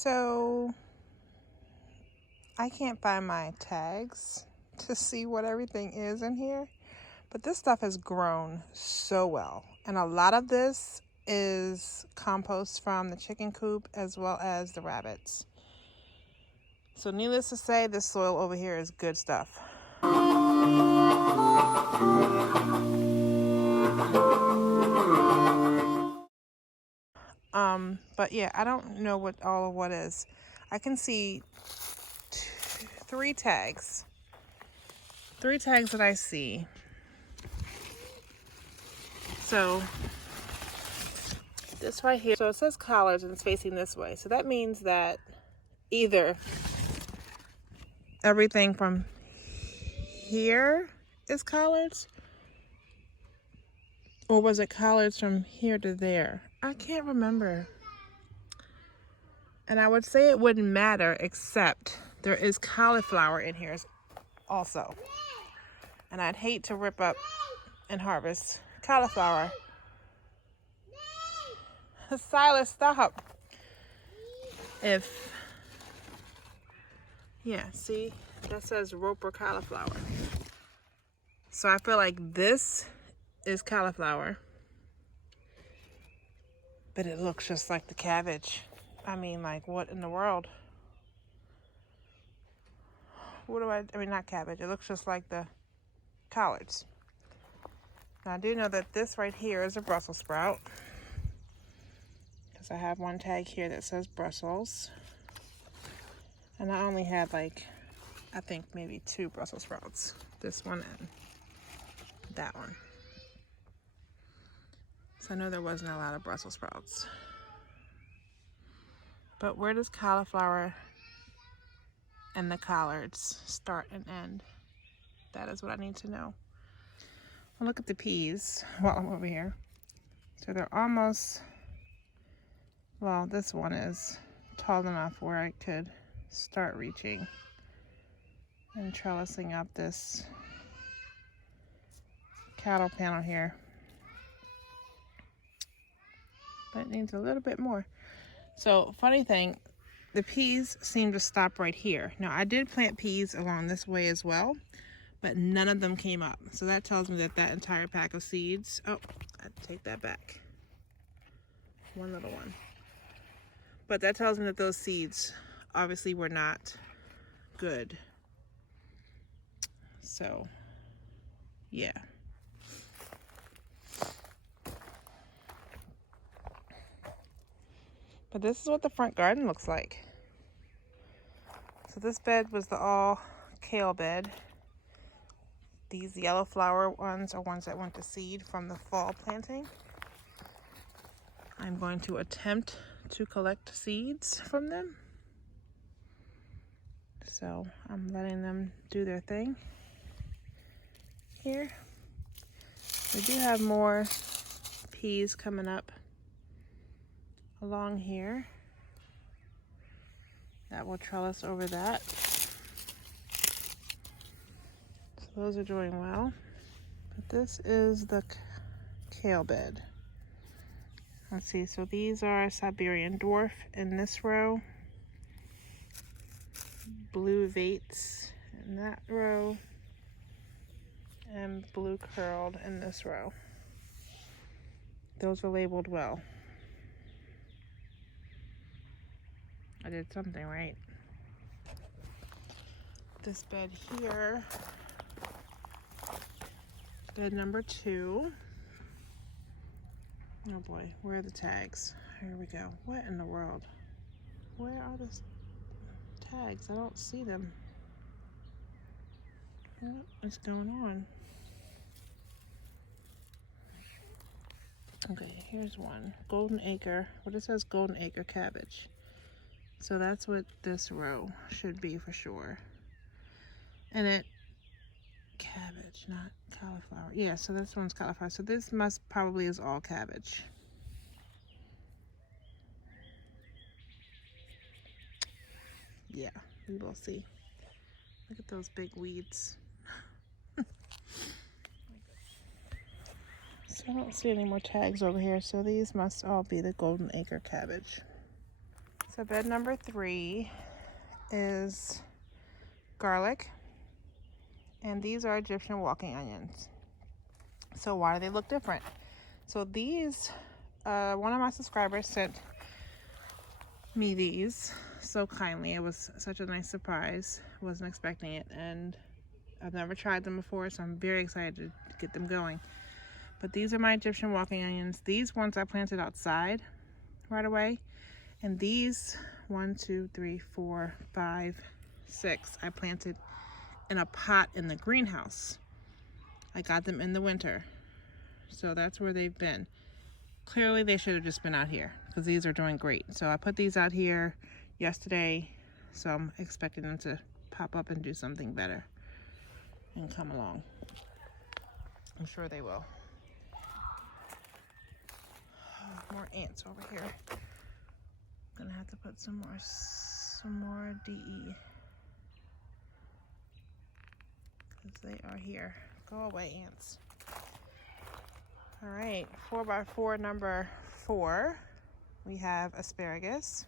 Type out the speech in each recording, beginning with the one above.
So I can't find my tags to see what everything is in here, but this stuff has grown so well. And a lot of this is compost from the chicken coop as well as the rabbits. So needless to say, this soil over here is good stuff. But yeah, I don't know what all of what is. I can see three tags that I see. So this right here, so it says collards and it's facing this way. So that means that either everything from here is collards, or was it collards from here to there? I can't remember. And I would say it wouldn't matter, except there is cauliflower in here also. And I'd hate to rip up and harvest cauliflower. Silas, stop. Yeah, see, that says roper cauliflower. So I feel like this is cauliflower, but it looks just like the cabbage. I mean, like, what in the world? I mean, not cabbage. It looks just like the collards. Now, I do know that this right here is a Brussels sprout, because I have one tag here that says Brussels. And I only had, like, I think maybe 2 Brussels sprouts. This one and that one. So I know there wasn't a lot of Brussels sprouts. But where does cauliflower and the collards start and end? That is what I need to know. I'll look at the peas while I'm over here. So they're almost, well, this one is tall enough where I could start reaching and trellising up this cattle panel here. But it needs a little bit more. So, funny thing, the peas seem to stop right here. Now, I did plant peas along this way as well, but none of them came up. So that tells me that that entire pack of seeds, oh, I take that back. One little one. But that tells me that those seeds obviously were not good. So, yeah. But this is what the front garden looks like. So this bed was the all kale bed. These yellow flower ones are ones that went to seed from the fall planting. I'm going to attempt to collect seeds from them. So I'm letting them do their thing here. We do have more peas coming up along here. That will trellis over that. So those are doing well. But this is the kale bed. Let's see, so these are Siberian dwarf in this row. Blue vates in that row. And blue curled in this row. Those are labeled well. I did something right. This bed here, bed number 2. Oh boy, where are the tags? Here we go. What in the world? Where are the tags? I don't see them. What is going on? Okay, here's one. Golden Acre. What it says Golden Acre cabbage. So that's what this row should be for sure. And it, cabbage, not cauliflower. Yeah, so this one's cauliflower. So this probably is all cabbage. Yeah, we will see. Look at those big weeds. So I don't see any more tags over here. So these must all be the Golden Acre cabbage. So bed number 3 is garlic, and these are Egyptian walking onions. So why do they look different? So these, one of my subscribers sent me these so kindly. It was such a nice surprise. Wasn't expecting it, and I've never tried them before, so I'm very excited to get them going. But these are my Egyptian walking onions. These ones I planted outside right away, and these 1, 2, 3, 4, 5, 6 I planted in a pot in the greenhouse. I got them in the winter, so that's where they've been. Clearly they should have just been out here because these are doing great. So I put these out here yesterday, so I'm expecting them to pop up and do something better and come along. I'm sure they will. Oh, more ants over here. I'm gonna have to put some more DE because they are here. Go away, ants. All right, 4x4 number 4, we have asparagus,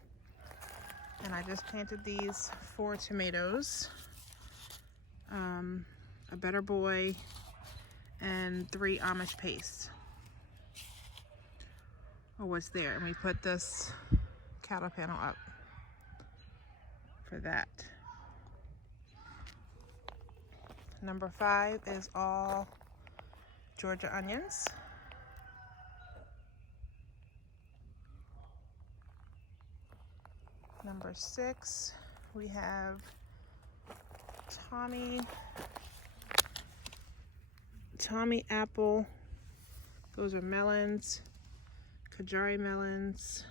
and I just planted these 4 tomatoes, a Better Boy, and 3 Amish paste. Oh, what's there? And we put this cattle panel up for that. Number 5 is all Georgia onions. Number 6, we have Tommy apple. Those are melons, Kajari melons.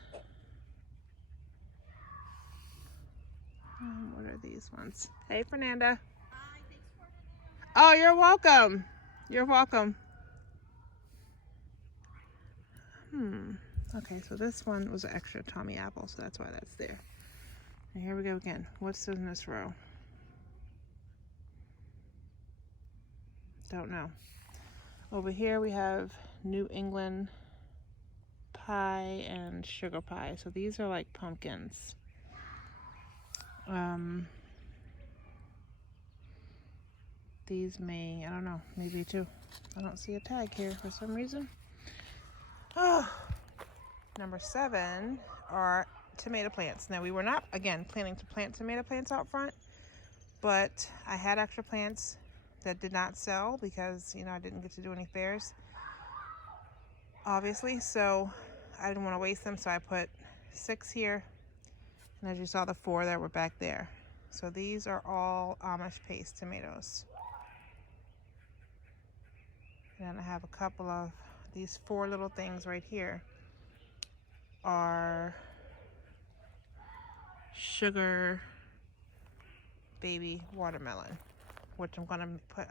What are these ones? Hey, Fernanda. Oh, you're welcome. You're welcome. Okay, so this one was an extra Tommy apple, so that's why that's there. And here we go again. What's in this row? Don't know. Over here we have New England pie and sugar pie. So these are like pumpkins. These may, I don't know, maybe 2. I don't see a tag here for some reason. Oh, number 7 are tomato plants. Now we were not, again, planning to plant tomato plants out front, but I had extra plants that did not sell because, you know, I didn't get to do any fairs, obviously, so I didn't want to waste them, so I put 6 here, and as you saw, the 4 that were back there. So these are all Amish paste tomatoes. And I have a couple of these 4 little things right here are sugar baby watermelon, which I'm going to put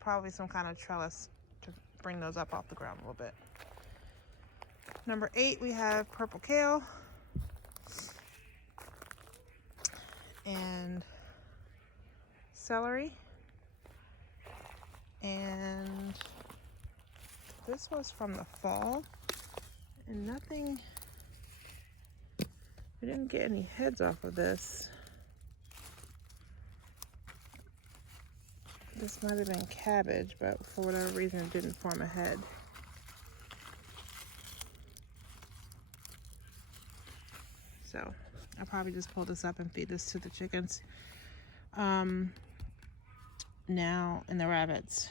probably some kind of trellis to bring those up off the ground a little bit. Number 8, we have purple kale and celery, and this was from the fall, and nothing, we didn't get any heads off of this. This might have been cabbage, but for whatever reason it didn't form a head. So I'll probably just pull this up and feed this to the chickens now, and the rabbits,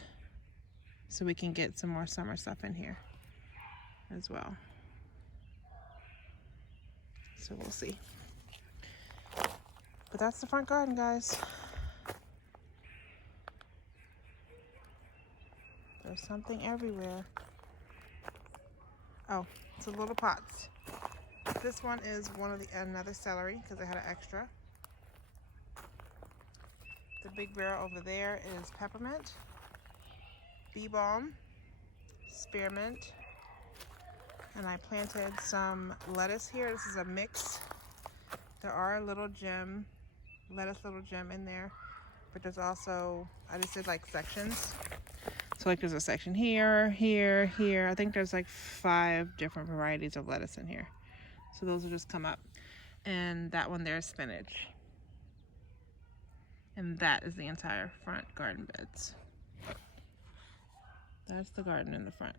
so we can get some more summer stuff in here as well. So we'll see. But that's the front garden, guys. There's something everywhere. Oh, it's a little pots. This one is another celery because I had an extra. The big barrel over there is peppermint, bee balm, spearmint, and I planted some lettuce here. This is a mix. There are little gem in there, but there's also, I just did like sections. So like there's a section here, here, here. I think there's like 5 different varieties of lettuce in here. So those will just come up. And that one there is spinach. And that is the entire front garden beds. That's the garden in the front.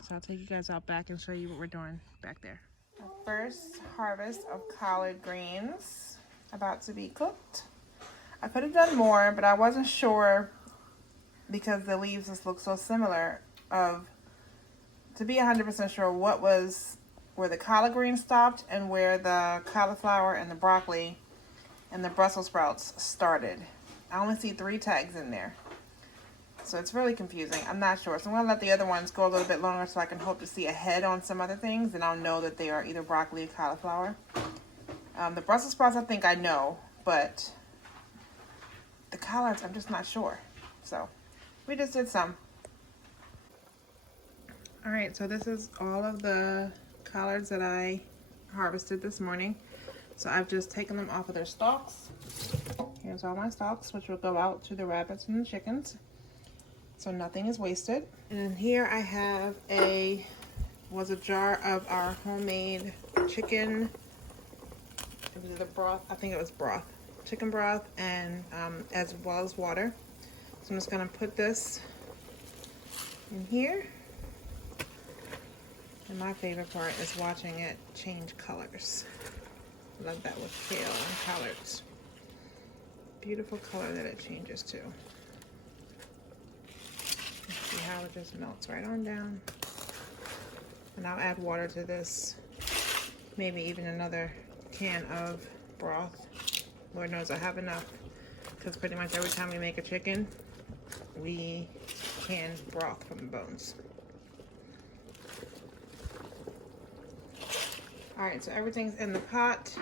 So I'll take you guys out back and show you what we're doing back there. Our first harvest of collard greens about to be cooked. I could have done more, but I wasn't sure because the leaves just look so similar to be 100% sure what was where the collard greens stopped and where the cauliflower and the broccoli and the Brussels sprouts started. I only see 3 tags in there. So it's really confusing. I'm not sure. So I'm going to let the other ones go a little bit longer so I can hope to see a head on some other things. And I'll know that they are either broccoli or cauliflower. The Brussels sprouts I think I know. But the collards I'm just not sure. So we just did some. Alright, so this is all of the collards that I harvested this morning. So I've just taken them off of their stalks. Here's all my stalks, which will go out to the rabbits and the chickens. So nothing is wasted. And here I have a jar of our homemade chicken. It was the broth, I think it was broth. Chicken broth and as well as water. So I'm just gonna put this in here. And my favorite part is watching it change colors. Love that with kale and collards. Beautiful color that it changes to. See how it just melts right on down. And I'll add water to this. Maybe even another can of broth. Lord knows I have enough. Because pretty much every time we make a chicken, we can broth from the bones. Alright, so everything's in the pot.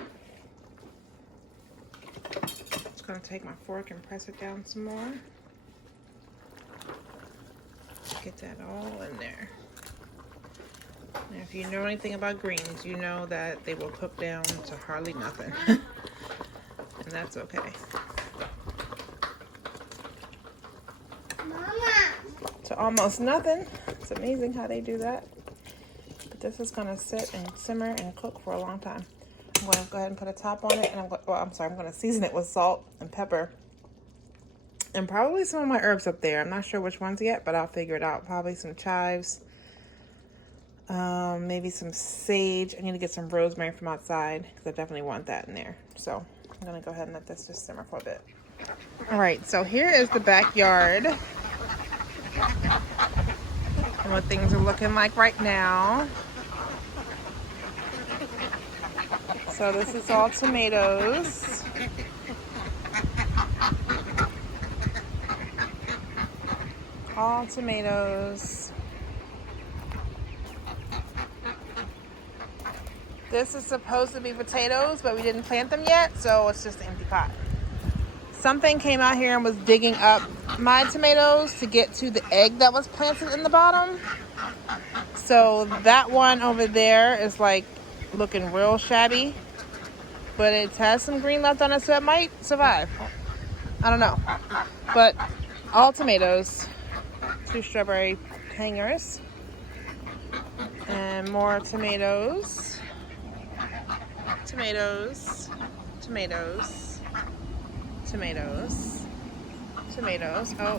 Just gonna take my fork and press it down some more. Get that all in there. Now, if you know anything about greens, you know that they will cook down to hardly nothing. And that's okay. Mama. To almost nothing. It's amazing how they do that. But this is gonna sit and simmer and cook for a long time. I'm gonna go ahead and put a top on it, and I'm gonna season it with salt and pepper. And probably some of my herbs up there. I'm not sure which ones yet, but I'll figure it out. Probably some chives. Maybe some sage. I need to get some rosemary from outside because I definitely want that in there. So I'm going to go ahead and let this just simmer for a bit. All right, so here is the backyard. And what things are looking like right now. So this is all tomatoes. All tomatoes. This is supposed to be potatoes, but we didn't plant them yet, so it's just an empty pot. Something came out here and was digging up my tomatoes to get to the egg that was planted in the bottom. So that one over there is like looking real shabby, but it has some green left on it, so it might survive. I don't know. But all tomatoes. 2 strawberry hangers and more tomatoes, tomatoes, tomatoes, tomatoes, tomatoes. Oh,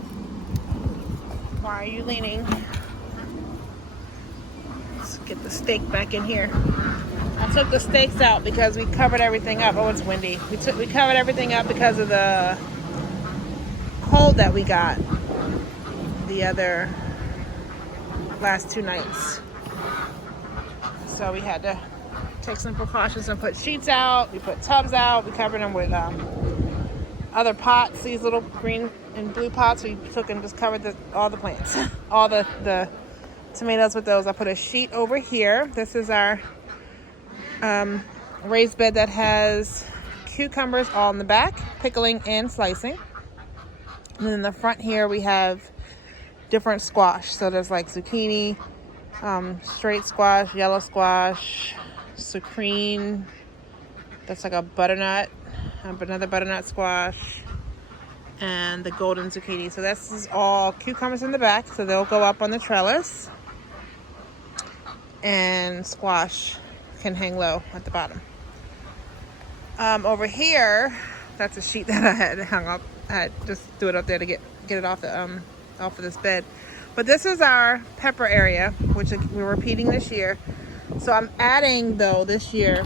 why are you leaning? Let's get the steak back in here. I took the steaks out because we covered everything up. Oh, it's windy. We covered everything up because of the cold that we got the other last 2 nights. So we had to take some precautions and put sheets out. We put tubs out. We covered them with other pots, these little green and blue pots. We took and just covered all the plants, all the tomatoes with those. I put a sheet over here. This is our raised bed that has cucumbers all in the back, pickling and slicing. And then in the front here we have different squash. So there's like zucchini, straight squash, yellow squash, sucrine, that's like a butternut, another butternut squash, and the golden zucchini. So this is all cucumbers in the back, so they'll go up on the trellis, and squash can hang low at the bottom. Over here, that's a sheet that I had hung up. I had just threw it up there to get it off the off of this bed. But this is our pepper area, which we're repeating this year. So I'm adding, though, this year,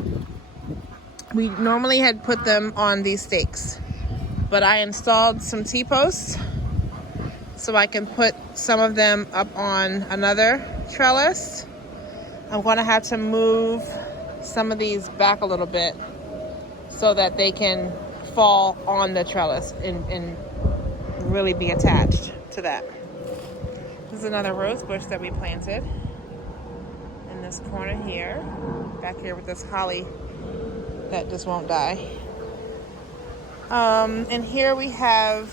we normally had put them on these stakes, but I installed some T-posts so I can put some of them up on another trellis. I'm going to have to move some of these back a little bit so that they can fall on the trellis and really be attached to that. This is another rose bush that we planted in this corner here, back here with this holly that just won't die. And here we have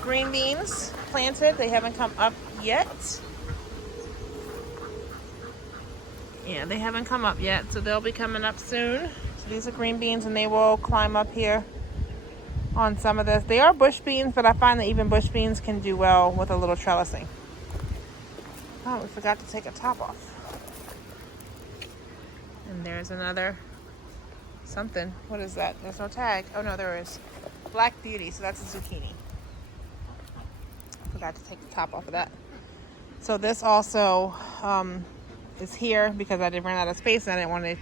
green beans planted. They haven't come up yet. Yeah, they haven't come up yet, so they'll be coming up soon. So these are green beans, and they will climb up here on some of this. They are bush beans, but I find that even bush beans can do well with a little trellising. Oh, we forgot to take a top off. And there's another something. What is that? There's no tag. Oh no, there is. Black Beauty, so that's a zucchini. Forgot to take the top off of that. So this also is here because I did run out of space and I didn't want to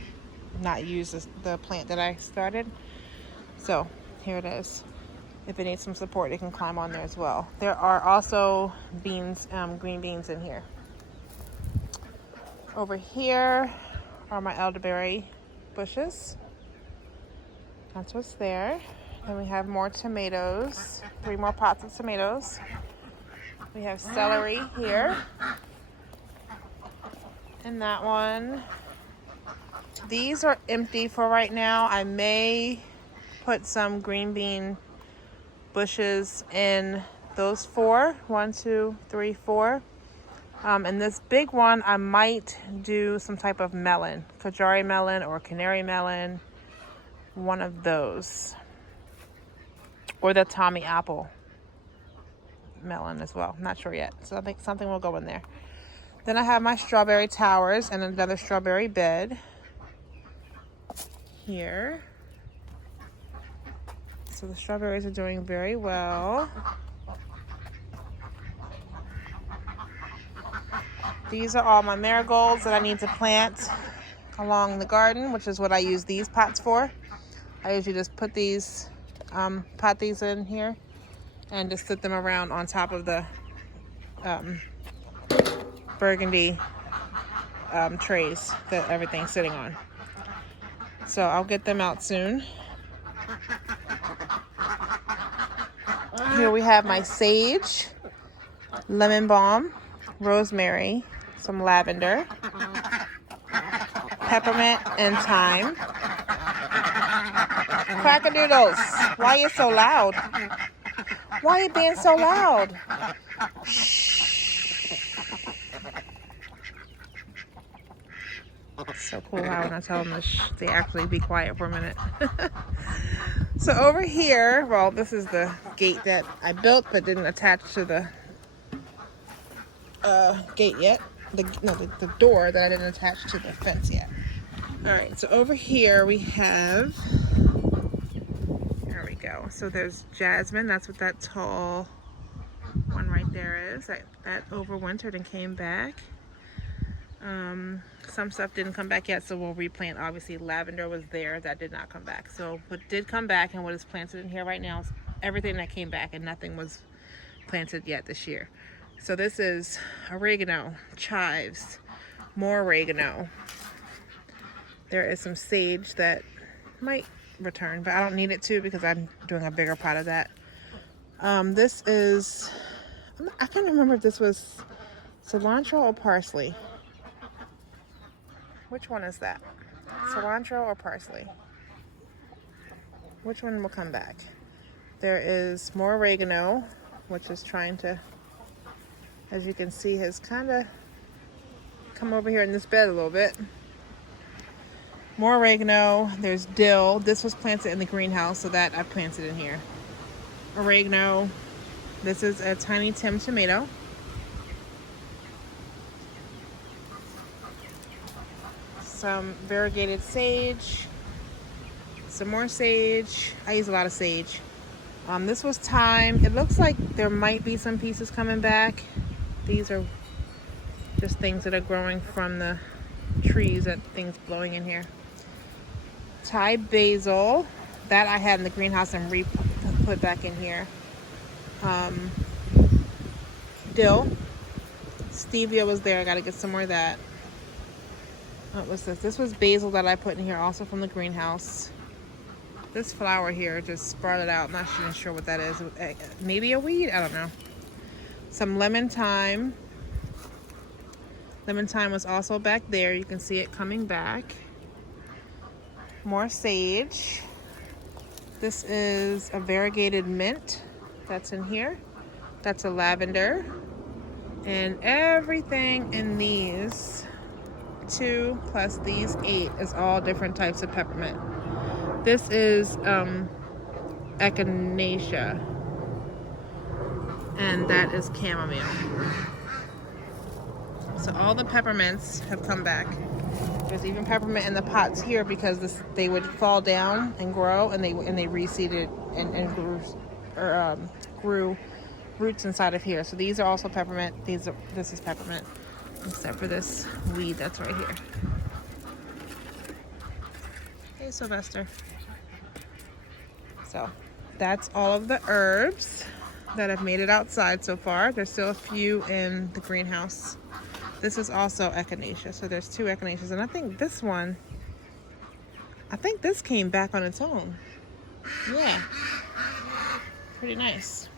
not use the plant that I started. So here it is. If it needs some support, it can climb on there as well. There are also beans, green beans in here. Over here are my elderberry bushes. That's what's there. Then we have more tomatoes, 3 more pots of tomatoes. We have celery here. And that one. These are empty for right now. I may put some green bean bushes in those 4. 1, 2, 3, 4. And this big one, I might do some type of melon, Kajari melon or canary melon, one of those. Or the Tommy apple melon as well. I'm not sure yet. So I think something will go in there. Then I have my strawberry towers and another strawberry bed here. So the strawberries are doing very well. These are all my marigolds that I need to plant along the garden, which is what I use these pots for. I usually just put these, pot these in here and just sit them around on top of the burgundy trays that everything's sitting on. So I'll get them out soon. Here we have my sage, lemon balm, rosemary, some lavender, peppermint, and thyme. Crackadoodles, why are you so loud? Why are you being so loud? So cool how when I tell them to they actually be quiet for a minute. So over here, well, this is the gate that I built but didn't attach to the gate yet. The door that I didn't attach to the fence yet. All right, so over here we have, there we go. So there's jasmine. That's what that tall one right there is. That overwintered and came back. Some stuff didn't come back yet, so we'll replant. Obviously, lavender was there. That did not come back. So what did come back and what is planted in here right now is everything that came back, and nothing was planted yet this year. So this is oregano, chives, more oregano. There is some sage that might return, but I don't need it to because I'm doing a bigger pot of that. This is, I can't remember if this was cilantro or parsley. Which one is that? Cilantro or parsley? Which one will come back? There is more oregano, which is trying to, as you can see, has kind of come over here in this bed a little bit. More oregano. There's dill. This was planted in the greenhouse, so that I planted in here. Oregano. This is a Tiny Tim tomato. Some variegated sage. some more sage. I use a lot of sage. This was thyme. It looks like there might be some pieces coming back. These are just things that are growing from the trees, that things blowing in here. Thai basil, that I had in the greenhouse and put back in here. Dill. Stevia was there. I gotta get some more of that. What was this? This was basil that I put in here also from the greenhouse. This flower here just sprouted out. I'm not even sure what that is. Maybe a weed? I don't know. Some lemon thyme. Lemon thyme was also back there. You can see it coming back. More sage. This is a variegated mint that's in here. That's a lavender. And everything in these 2 plus these 8 is all different types of peppermint. This is echinacea, and that is chamomile. So all the peppermints have come back. There's even peppermint in the pots here because they would fall down and grow, and they reseeded and grew roots inside of here. So these are also peppermint. This is peppermint, except for this weed that's right here. Hey, Sylvester. So that's all of the herbs that have made it outside so far. There's still a few in the greenhouse. This is also echinacea. So there's 2 echinaceas, and I think this came back on its own. Yeah, pretty nice.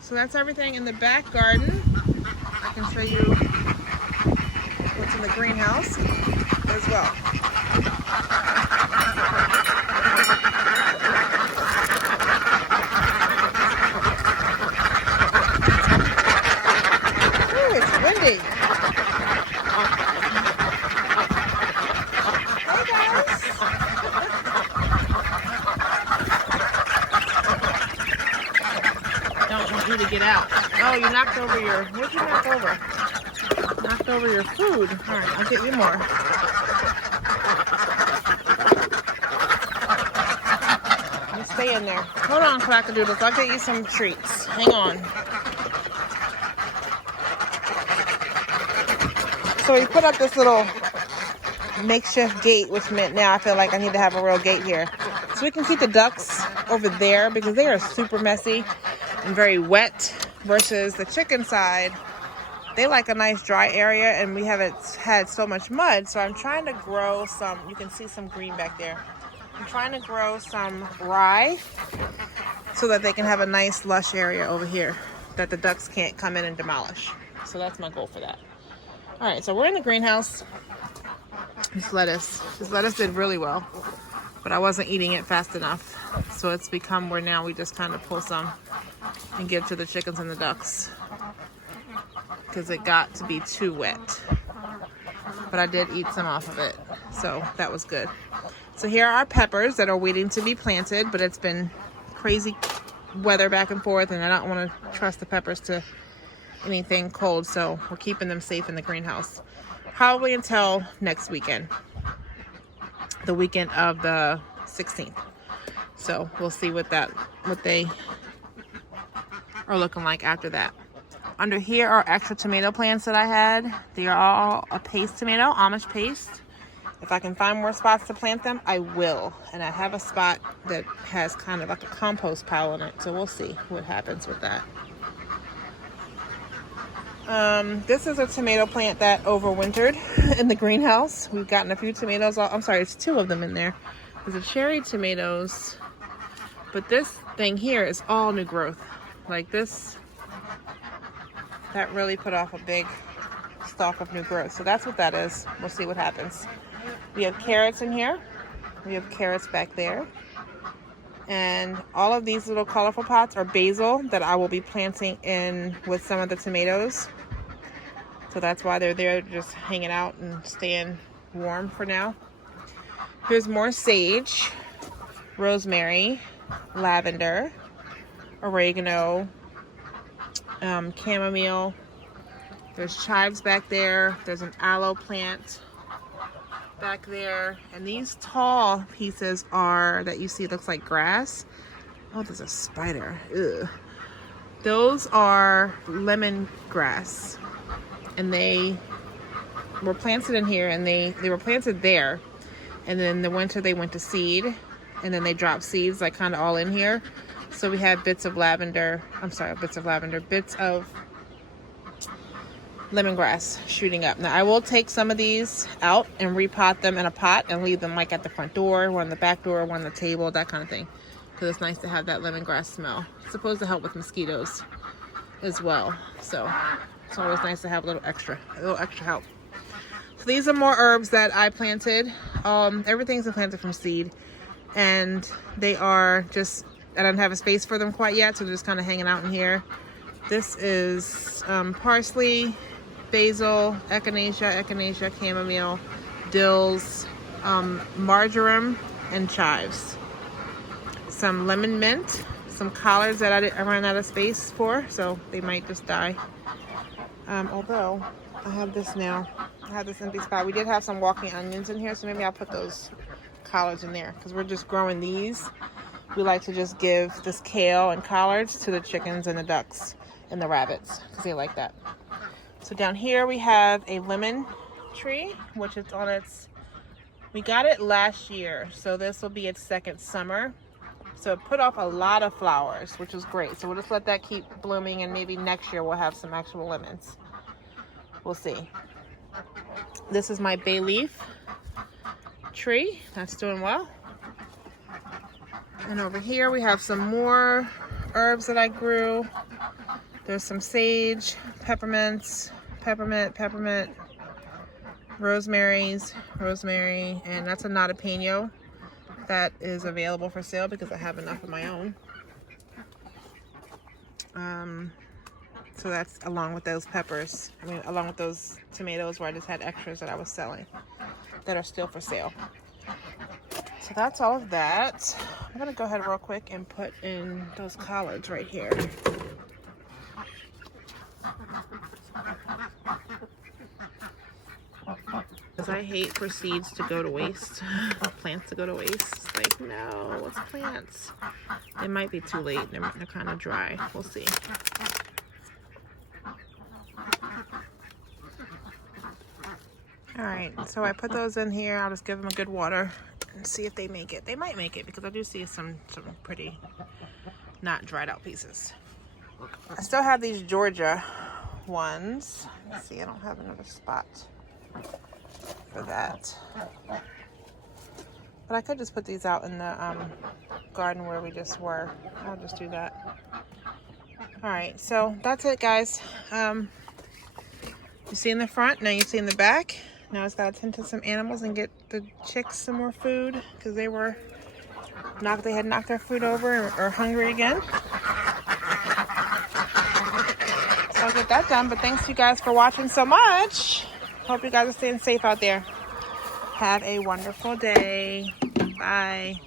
So that's everything in the back garden. I can show you what's in the greenhouse as well. Ooh, it's windy. Hey guys. Don't want you to get out. Oh, you knocked over your, what'd you knock over? Knocked over your food. All right, I'll get you more. You stay in there. Hold on, Clackadoodles. I'll get you some treats. Hang on. So we put up this little makeshift gate, which meant now I feel like I need to have a real gate here. So we can keep the ducks over there because they are super messy and very wet, versus the chicken side. They like a nice dry area, and we haven't had so much mud. So I'm trying to grow some, you can see some green back there. I'm trying to grow some rye so that they can have a nice lush area over here that the ducks can't come in and demolish. So that's my goal for that. All right, so we're in the greenhouse. This lettuce did really well, but I wasn't eating it fast enough. So it's become where now we just kind of pull some and give to the chickens and the ducks because it got to be too wet. But I did eat some off of it, so that was good. So here are our peppers that are waiting to be planted, but it's been crazy weather back and forth, and I don't want to trust the peppers to anything cold, so we're keeping them safe in the greenhouse. Probably until next weekend, the weekend of the 16th. So we'll see what they are looking like after that. Under here are extra tomato plants that I had. They are all a paste tomato, Amish paste. If I can find more spots to plant them, I will. And I have a spot that has kind of like a compost pile in it, so we'll see what happens with that. This is a tomato plant that overwintered in the greenhouse. We've gotten a few tomatoes. I'm sorry, it's 2 of them in there. There's the cherry tomatoes, but this thing here is all new growth. Like this, that really put off a big stalk of new growth. So that's what that is. We'll see what happens. We have carrots in here. We have carrots back there. And all of these little colorful pots are basil that I will be planting in with some of the tomatoes. So that's why they're there, just hanging out and staying warm for now. Here's more sage, rosemary, lavender, oregano, chamomile. There's chives back there. There's an aloe plant. back there. And these tall pieces are, that you see looks like grass. Oh, there's a spider. Ugh. Those are lemongrass. And they were planted in here, and they were planted there. And then in the winter they went to seed. And then they dropped seeds like kind of all in here. So we have bits of lavender. Bits of lemongrass shooting up. Now I will take some of these out and repot them in a pot and leave them like at the front door, one on the back door, one on the table, that kind of thing. Because it's nice to have that lemongrass smell. It's supposed to help with mosquitoes as well. So it's always nice to have a little extra help. So these are more herbs that I planted. Everything's planted from seed. And they are just, I don't have a space for them quite yet, so they're just kind of hanging out in here. This is parsley, basil, echinacea, chamomile, dills, marjoram, and chives. Some lemon mint, some collards that I ran out of space for, so they might just die. Although I have this now. I have this empty spot. We did have some walking onions in here, so maybe I'll put those collards in there because we're just growing these. We like to just give this kale and collards to the chickens and the ducks and the rabbits because they like that. So down here we have a lemon tree, which is on its, we got it last year, so this will be its second summer. So it put off a lot of flowers, which is great. So we'll just let that keep blooming, and maybe next year we'll have some actual lemons. We'll see. This is my bay leaf tree. That's doing well. And over here we have some more herbs that I grew. There's some sage, peppermint, rosemary, and that's a jalapeno that is available for sale because I have enough of my own. So that's along with those peppers. Along with those tomatoes where I just had extras that I was selling that are still for sale. So that's all of that. I'm gonna go ahead real quick and put in those collards right here. Because I hate for seeds to go to waste, plants to go to waste. It's like, no, it's plants. It might be too late. They're kind of dry. We'll see. All right, so I put those in here. I'll just give them a good water and see if they make it. They might make it because I do see some pretty not dried out pieces. I still have these Georgia ones. Let's see, I don't have another spot for that. But I could just put these out in the garden where we just were. I'll just do that. All right, so that's it, guys. You see in the front, now you see in the back. Now it's got to tend to some animals and get the chicks some more food because they had knocked their food over or hungry again. So I'll get that done. But thanks you guys for watching so much. Hope you guys are staying safe out there. Have a wonderful day. Bye.